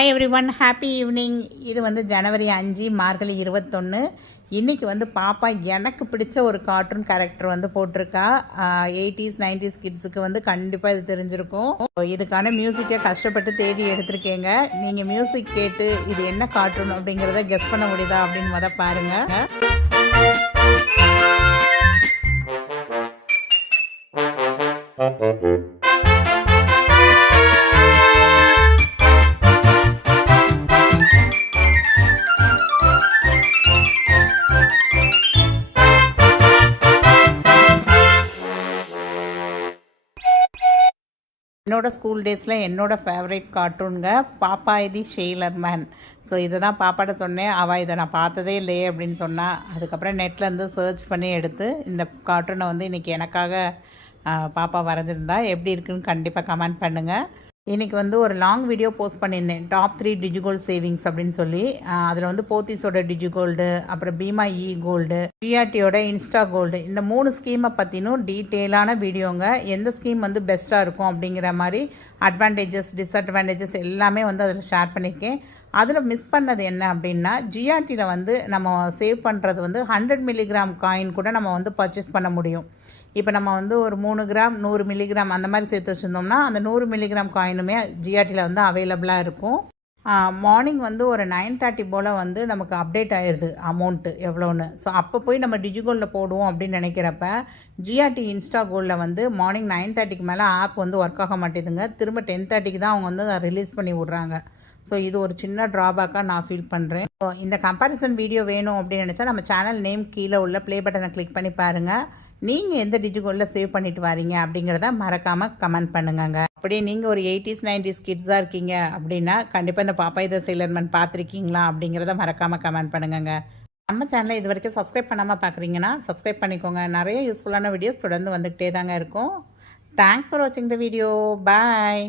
Hi every one, happy evening. இது வந்து ஜனவரி 5 மார்கழி 21. இன்றைக்கி வந்து பாப்பா எனக்கு பிடிச்ச ஒரு கார்ட்டூன் கேரக்டர் வந்து போட்டிருக்கா. 80s 90s கிட்ஸுக்கு வந்து கண்டிப்பாக இது தெரிஞ்சிருக்கும். இதுக்கான மியூசிக்கை கஷ்டப்பட்டு தேடி எடுத்திருக்கேங்க. நீங்கள் மியூசிக் கேட்டு இது என்ன கார்ட்டூன் அப்படிங்கிறத கெஸ் பண்ண முடியுதா அப்படின்னு பாருங்கள். என்னோடய ஸ்கூல் டேஸில் என்னோடய ஃபேவரட் கார்ட்டூனுங்க பாப்பா தி ஷெய்லர் மேன். ஸோ இதை தான் பாப்பாட்ட சொன்னேன். அவள் இதை நான் பார்த்ததே இல்லையே அப்படின்னு சொன்னால், அதுக்கப்புறம் நெட்லேருந்து சர்ச் பண்ணி எடுத்து இந்த கார்ட்டூனை வந்து இன்றைக்கி எனக்காக பாப்பா வரைஞ்சிருந்தா. எப்படி இருக்குன்னு கண்டிப்பாக கமெண்ட் பண்ணுங்கள். இன்றைக்கி வந்து ஒரு லாங் வீடியோ போஸ்ட் பண்ணியிருந்தேன், டாப் 3 டிஜிகோல்டு சேவிங்ஸ் அப்படின்னு சொல்லி. அதில் வந்து போத்தீஸோட டிஜிகோல்டு, அப்புறம் பீமா இ கோல்டு, ஜிஆர்டியோட இன்ஸ்டா கோல்டு, இந்த 3 ஸ்கீமை பற்றினும் டீட்டெயிலான வீடியோங்க. எந்த ஸ்கீம் வந்து பெஸ்ட்டாக இருக்கும் அப்படிங்கிற மாதிரி அட்வான்டேஜஸ் டிஸ்அட்வான்டேஜஸ் எல்லாமே வந்து அதில் ஷேர் பண்ணியிருக்கேன். அதில் மிஸ் பண்ணது என்ன அப்படின்னா, ஜிஆர்டியில் வந்து நம்ம சேவ் பண்ணுறது வந்து 100 மில்லிகிராம் காயின் கூட நம்ம வந்து பர்ச்சேஸ் பண்ண முடியும். இப்போ நம்ம வந்து ஒரு 3 கிராம் 100 மில்லிகிராம் அந்த மாதிரி சேர்த்து வச்சுருந்தோம்னா அந்த 100 மில்லிகிராம் காயினுமே ஜிஆர்டியில் வந்து அவைலபிளாக இருக்கும். மார்னிங் வந்து ஒரு 9:30 போல் வந்து நமக்கு அப்டேட் ஆயிடுது அமௌண்ட்டு எவ்வளோன்னு. ஸோ அப்போ போய் நம்ம டிஜிகோல்டில் போடுவோம் அப்படின்னு நினைக்கிறப்ப ஜிஆர்டி இன்ஸ்டா கோல்டில் வந்து மார்னிங் 9:30க்கு மேலே ஆப் வந்து ஒர்க் ஆக மாட்டேதுங்க. திரும்ப 10:30க்கு தான் அவங்க வந்து அதை ரிலீஸ் பண்ணி விட்றாங்க. ஸோ இது ஒரு சின்ன ட்ராபேக்காக நான் ஃபீல் பண்ணுறேன். ஸோ இந்த கம்பேரிசன் வீடியோ வேணும் அப்படின்னு நினச்சா நம்ம சேனல் நேம் கீழே உள்ள ப்ளே பட்டனை கிளிக் பண்ணி பாருங்கள். நீங்கள் எந்த டிஜிகோல்டில் சேவ் பண்ணிட்டு வரீங்க அப்படிங்கிறத மறக்காமல் கமெண்ட் பண்ணுங்க. அப்படியே நீங்கள் ஒரு 80s 90s கிட்ஸாக இருக்கீங்க அப்படின்னா கண்டிப்பாக இந்த பாப்பா தி ஷெய்லர் மேன் பார்த்துருக்கீங்களா அப்படிங்கிறத மறக்காமல் கமெண்ட் பண்ணுங்க. நம்ம சேனலை இது வரைக்கும் சப்ஸ்கிரைப் பண்ணாமல் பார்க்குறீங்கன்னா சப்ஸ்கிரைப் பண்ணிக்கோங்க. நிறைய யூஸ்ஃபுல்லான வீடியோஸ் தொடர்ந்து வந்துக்கிட்டே தாங்க இருக்கும். தேங்க்ஸ் ஃபார் வாட்சிங் த வீடியோ. பாய்.